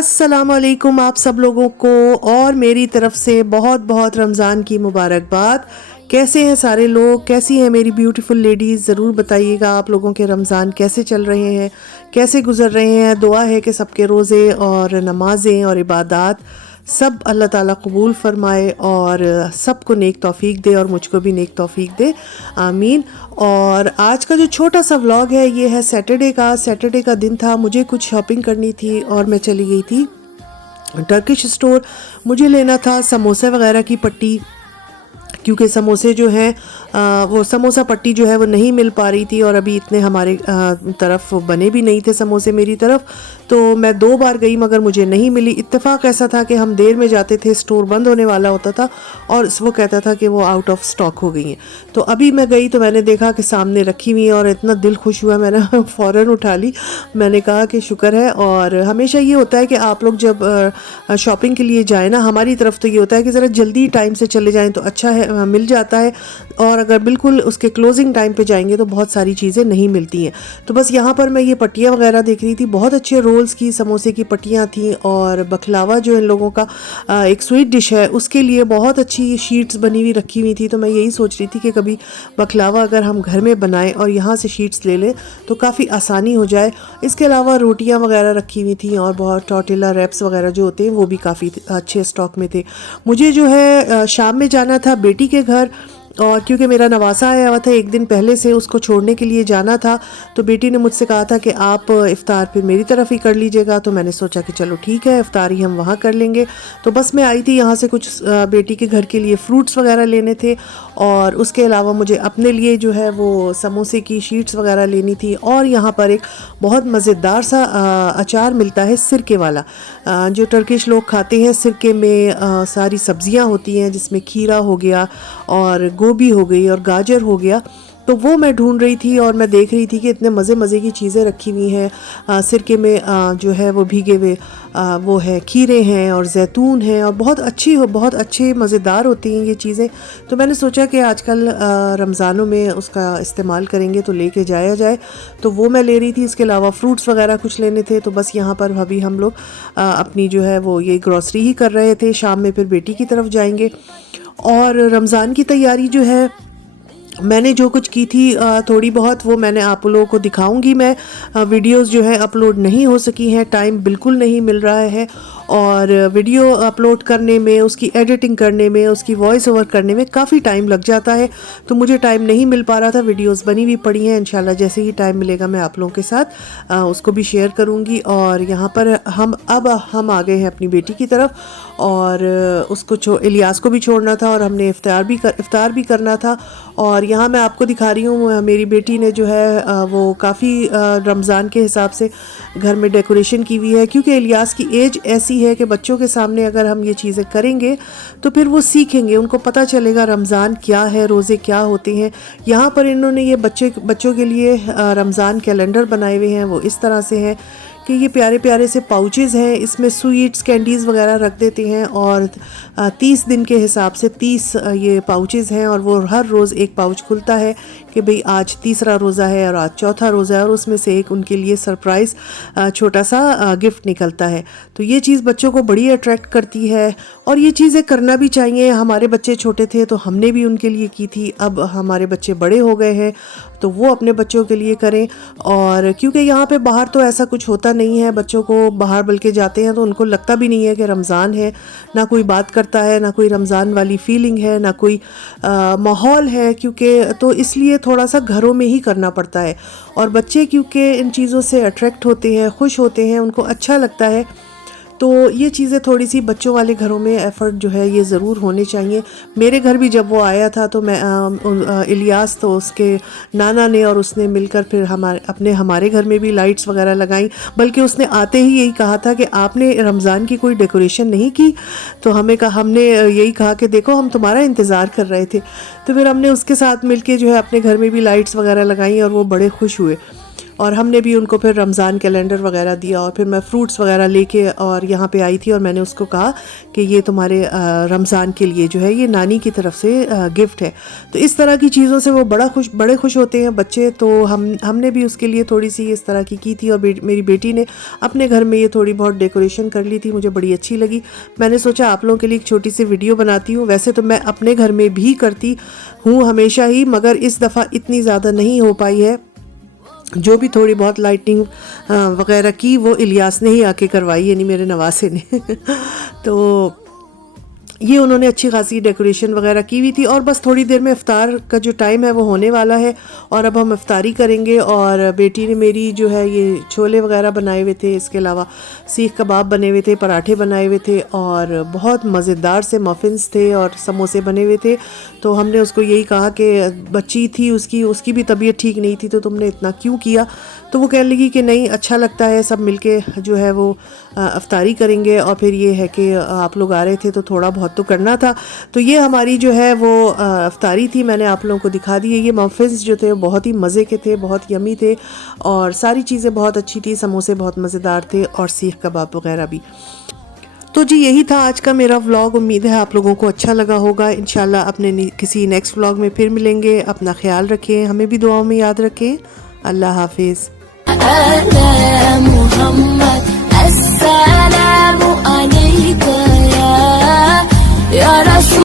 अस्सलामुअलैकुम आप सब लोगों को और मेरी तरफ से बहुत बहुत रमज़ान की मुबारकबाद। कैसे हैं सारे लोग, कैसी हैं मेरी ब्यूटीफुल लेडीज़, ज़रूर बताइएगा आप लोगों के रमज़ान कैसे चल रहे हैं, कैसे गुज़र रहे हैं। दुआ है कि सबके रोज़े और नमाज़ें और इबादत सब अल्लाह ताला कबूल फ़रमाए और सबको नेक तौफीक दे और मुझको भी नेक तौफीक दे, आमीन। और आज का जो छोटा सा व्लॉग है ये है सैटरडे का दिन था। मुझे कुछ शॉपिंग करनी थी और मैं चली गई थी टर्किश स्टोर। मुझे लेना था समोसे वगैरह की पट्टी, क्योंकि समोसे जो हैं वो समोसा पट्टी जो है वो नहीं मिल पा रही थी और अभी इतने हमारे तरफ बने भी नहीं थे समोसे मेरी तरफ। तो मैं 2 बार गई मगर मुझे नहीं मिली। इत्तेफाक ऐसा था कि हम देर में जाते थे, स्टोर बंद होने वाला होता था और वो कहता था कि वो आउट ऑफ स्टॉक हो गई हैं। तो अभी मैं गई तो मैंने देखा कि सामने रखी हुई है और इतना दिल खुश हुआ, मैंने फ़ौरन उठा ली। मैंने कहा कि शुक्र है। और हमेशा ये होता है कि आप लोग जब शॉपिंग के लिए जाएँ ना, हमारी तरफ तो ये होता है कि ज़रा जल्दी टाइम से चले जाएँ तो अच्छा है, मिल जाता है। और अगर बिल्कुल उसके क्लोजिंग टाइम पे जाएंगे तो बहुत सारी चीज़ें नहीं मिलती हैं। तो बस यहाँ पर मैं ये पट्टियाँ वगैरह देख रही थी, बहुत अच्छे रोल्स की समोसे की पट्टियाँ थी। और बखलावा जो इन लोगों का एक स्वीट डिश है उसके लिए बहुत अच्छी शीट्स बनी हुई रखी हुई थी। तो मैं यही सोच रही थी कि कभी बखलावा अगर हम घर में बनाएं और यहाँ से शीट्स ले लें तो काफ़ी आसानी हो जाए। इसके अलावा रोटियाँ वगैरह रखी हुई थी और बहुत टॉर्टिला रैप्स वगैरह जो होते हैं वो भी काफ़ी अच्छे स्टॉक में थे। मुझे जो है शाम में जाना था बेटी के घर, और क्योंकि मेरा नवासा आया हुआ था एक दिन पहले से, उसको छोड़ने के लिए जाना था। तो बेटी ने मुझसे कहा था कि आप इफ़्तार फिर मेरी तरफ ही कर लीजिएगा। तो मैंने सोचा कि चलो ठीक है, इफ़्तार ही हम वहाँ कर लेंगे। तो बस मैं आई थी यहाँ से कुछ बेटी के घर के लिए फ्रूट्स वगैरह लेने थे और उसके अलावा मुझे अपने लिए जो है वो समोसे की शीट्स वगैरह लेनी थी। और यहाँ पर एक बहुत मज़ेदार सा अचार मिलता है सिरके वाला, जो टर्किश लोग खाते हैं। सिरके में सारी सब्जियाँ होती हैं जिसमें खीरा हो गया और गोभी हो गई और गाजर हो गया। तो वो मैं ढूंढ रही थी और मैं देख रही थी कि इतने मज़े मज़े की चीज़ें रखी हुई हैं। सिरके में जो है वो भीगे हुए वो है खीरे हैं और जैतून हैं और बहुत अच्छे मज़ेदार होती हैं ये चीज़ें। तो मैंने सोचा कि आजकल रमज़ानों में उसका इस्तेमाल करेंगे तो लेके जाया जाए। तो वो मैं ले रही थी। इसके अलावा फ्रूट्स वगैरह कुछ लेने थे। तो बस यहाँ पर अभी हम लोग अपनी जो है वो ये ग्रॉसरी ही कर रहे थे। शाम में फिर बेटी की तरफ जाएंगे। और रमज़ान की तैयारी जो है मैंने जो कुछ की थी थोड़ी बहुत वो मैंने आप लोगों को दिखाऊंगी। मैं वीडियोस जो है अपलोड नहीं हो सकी हैं, टाइम बिल्कुल नहीं मिल रहा है। और वीडियो अपलोड करने में, उसकी एडिटिंग करने में, उसकी वॉइस ओवर करने में काफ़ी टाइम लग जाता है। तो मुझे टाइम नहीं मिल पा रहा था। वीडियोस बनी हुई पड़ी हैं, इंशाल्लाह जैसे ही टाइम मिलेगा मैं आप लोगों के साथ उसको भी शेयर करूँगी। और यहाँ पर हम आ गए हैं अपनी बेटी की तरफ और उसको इलियास को भी छोड़ना था और हमने इफ्तार भी करना था। और यहाँ मैं आपको दिखा रही हूँ मेरी बेटी ने जो है वो काफ़ी रमज़ान के हिसाब से घर में डेकोरेशन की हुई है, क्योंकि इलियास की एज ऐसी है कि बच्चों के सामने अगर हम ये चीज़ें करेंगे तो फिर वो सीखेंगे, उनको पता चलेगा रमज़ान क्या है, रोज़े क्या होते हैं। यहाँ पर इन्होंने ये बच्चों के लिए रमज़ान कैलेंडर बनाए हुए हैं। वो इस तरह से हैं कि ये प्यारे प्यारे से पाउचेज़ हैं, इसमें स्वीट्स कैंडीज़ वगैरह रख देते हैं। और 30 दिन के हिसाब से 30 ये पाउचेज़ हैं और वो हर रोज़ एक पाउच खुलता है कि भाई आज तीसरा रोज़ा है और आज चौथा रोज़ा है और उसमें से एक उनके लिए सरप्राइज़ छोटा सा गिफ्ट निकलता है। तो ये चीज़ बच्चों को बड़ी अट्रैक्ट करती है और ये चीज़ें करना भी चाहिए। हमारे बच्चे छोटे थे तो हमने भी उनके लिए की थी, अब हमारे बच्चे बड़े हो गए हैं तो वो अपने बच्चों के लिए करें। और क्योंकि यहाँ पे बाहर तो ऐसा कुछ होता नहीं है, बच्चों को बाहर बल्कि जाते हैं तो उनको लगता भी नहीं है कि रमज़ान है, ना कोई बात करता है, ना कोई रमज़ान वाली फीलिंग है, ना कोई माहौल है, क्योंकि तो इसलिए थोड़ा सा घरों में ही करना पड़ता है। और बच्चे क्योंकि इन चीज़ों से अट्रैक्ट होते हैं, खुश होते हैं, उनको अच्छा लगता है। तो ये चीज़ें थोड़ी सी बच्चों वाले घरों में एफ़र्ट जो है ये ज़रूर होने चाहिए। मेरे घर भी जब वो आया था तो मैं इलियास तो उसके नाना ने और उसने मिलकर फिर हमारे घर में भी लाइट्स वगैरह लगाई। बल्कि उसने आते ही यही कहा था कि आपने रमज़ान की कोई डेकोरेशन नहीं की। तो हमने यही कहा कि देखो हम तुम्हारा इंतज़ार कर रहे थे। तो फिर हमने उसके साथ मिलके जो है अपने घर में भी लाइट्स वगैरह लगाई और वो बड़े खुश हुए। और हमने भी उनको फिर रमज़ान कैलेंडर वगैरह दिया, और फिर मैं फ्रूट्स वगैरह लेके और यहाँ पे आई थी, और मैंने उसको कहा कि ये तुम्हारे रमज़ान के लिए जो है ये नानी की तरफ से गिफ्ट है। तो इस तरह की चीज़ों से वो बड़े खुश होते हैं बच्चे। तो हमने भी उसके लिए थोड़ी सी इस तरह की थी, और मेरी बेटी ने अपने घर में ये थोड़ी बहुत डेकोरेशन कर ली थी, मुझे बड़ी अच्छी लगी। मैंने सोचा आप लोगों के लिए एक छोटी सी वीडियो बनाती हूँ। वैसे तो मैं अपने घर में भी करती हूँ हमेशा ही, मगर इस दफ़ा इतनी ज़्यादा नहीं हो पाई है। जो भी थोड़ी बहुत लाइटिंग वगैरह की वो इलियास ने ही आके करवाई, यानी मेरे नवासे ने तो ये उन्होंने अच्छी खासी डेकोरेशन वगैरह की हुई थी। और बस थोड़ी देर में इफ़्तार का जो टाइम है वो होने वाला है, और अब हम इफ़्तारी करेंगे। और बेटी ने मेरी जो है ये छोले वगैरह बनाए हुए थे, इसके अलावा सीख कबाब बने हुए थे, पराठे बनाए हुए थे, और बहुत मज़ेदार से मफ़िन्स थे और समोसे बने हुए थे। तो हमने उसको यही कहा कि बच्ची थी, उसकी भी तबीयत ठीक नहीं थी, तो तुमने इतना क्यों किया। तो वो कहने लगी कि नहीं, अच्छा लगता है, सब मिलके जो है वो इफ्तारी करेंगे। और फिर ये है कि आप लोग आ रहे थे तो थोड़ा बहुत तो करना था। तो ये हमारी जो है वो इफ्तारी थी, मैंने आप लोगों को दिखा दी है। ये मफ़िन्स जो थे बहुत ही मज़े के थे, बहुत यमी थे, और सारी चीज़ें बहुत अच्छी थी, समोसे बहुत मज़ेदार थे, और सीख कबाब वगैरह भी। तो जी यही था आज का मेरा व्लॉग। उम्मीद है आप लोगों को अच्छा लगा होगा। इंशाल्लाह अपने किसी नेक्स्ट व्लॉग में फिर मिलेंगे। अपना ख्याल रखें, हमें भी दुआओं में याद रखें। अल्लाह हाफिज़।